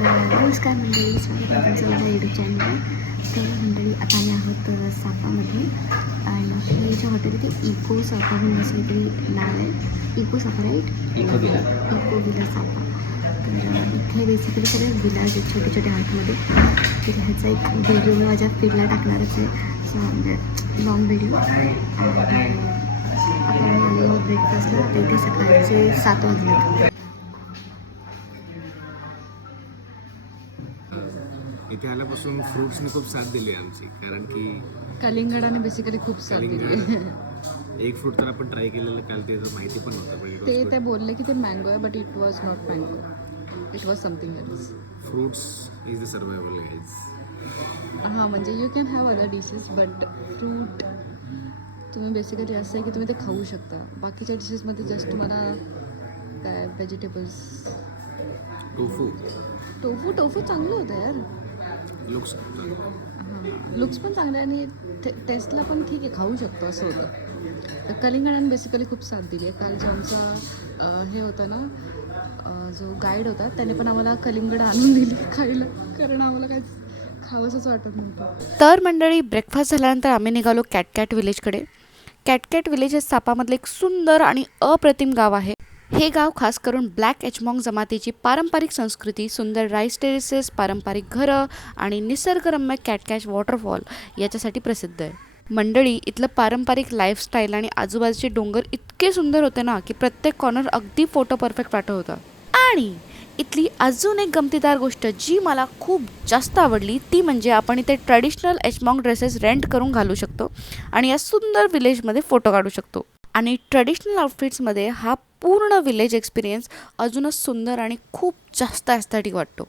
नमस्कार मंडळी, स्वागत आहे तुमचं माझ्या यूट्यूब चॅनलवर. तर मंडळी, आता आम्ही आहोत सापामध्ये आणि हे जे हॉटेल आहे ते इको सापा म्हणून असं काहीतरी नाव आहे. इको सापा, राईट? इको विला सापा. तर इथे बेसिकली सगळे विलाज आहेत छोटे छोटे हार्टमध्ये. तर ह्याचा एक व्हिडिओ मी माझ्या फीडला टाकणारच आहे, सो म्हणजे लॉंग व्हिडिओ. आपण आलेलो ब्रेकफास्टला, आता इथे सकाळचे 7 वाजले. इथे आल्यापासून फ्रुट्सने खूप साथ दिली आमची, कारण की कलिंगडाने बेसिकली खूप साथ दिली. एक फ्रूट तर आपण ट्राय केलेलं काल, त्याचं माहिती पण नव्हतं. ते बोलले की ते मँगो आहे, but it was not mango, it was something else. Fruits is the survival guys. हां, म्हणजे you can have other dishes, but fruit तुम्ही बेसिकली असं आहे की तुम्ही ते खाऊ शकता. बाकीच्या डिशेसमध्ये जस्ट तुम्हाला काय व्हेजिटेबल्स. टोफू चांगलं होतं यार. लुक्स हां, लुक्स पण चांगले आणि टेस्टला पण ठीक आहे, खाऊ शकतो असं होतं. तर कलिंगडाने बेसिकली खूप साथ दिली आहे. काल जो आमचा हे होता ना, जो गाईड होता त्याने पण आम्हाला कलिंगड आणून दिली खायला, कारण आम्हाला काहीच खावंसंच वाटत नव्हतं. तर मंडळी, ब्रेकफास्ट झाल्यानंतर आम्ही निघालो कॅटकॅट विलेजकडे. कॅटकॅट विलेज हे सापामधलं एक सुंदर आणि अप्रतिम गाव आहे. हे गाव खास करून ब्लॅक एचमॉन्ग जमातीची पारंपरिक संस्कृती, सुंदर राईस टेरेसेस, पारंपरिक घरं आणि निसर्गरम्य कॅटकॅट वॉटरफॉल याच्यासाठी प्रसिद्ध आहे. मंडळी, इथलं पारंपरिक लाईफस्टाईल आणि आजूबाजूचे डोंगर इतके सुंदर होते ना की प्रत्येक कॉर्नर अगदी फोटो परफेक्ट वाटत होता. आणि इथली अजून एक गमतीदार गोष्ट जी मला खूप जास्त आवडली ती म्हणजे आपण इथे ट्रेडिशनल एचमॉन्ग ड्रेसेस रेंट करून घालू शकतो आणि या सुंदर विलेजमध्ये फोटो काढू शकतो. आणि ट्रेडिशनल आउटफिट्समध्ये हा पूर्ण विलेज एक्सपिरियन्स अजूनच सुंदर आणि खूप जास्त ॲस्थेटिक वाटतो.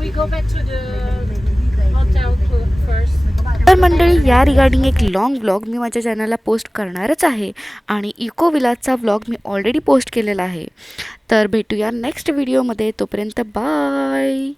We go back to the hotel first. तर मंडळी, या रिगार्डिंग एक लॉंग व्लॉग मी माझ्या चॅनलला पोस्ट करणारच आहे आणि इको विलाजचा व्लॉग मी ऑलरेडी पोस्ट केलेला आहे. तर भेटूया नेक्स्ट व्हिडिओमध्ये. तोपर्यंत बाय.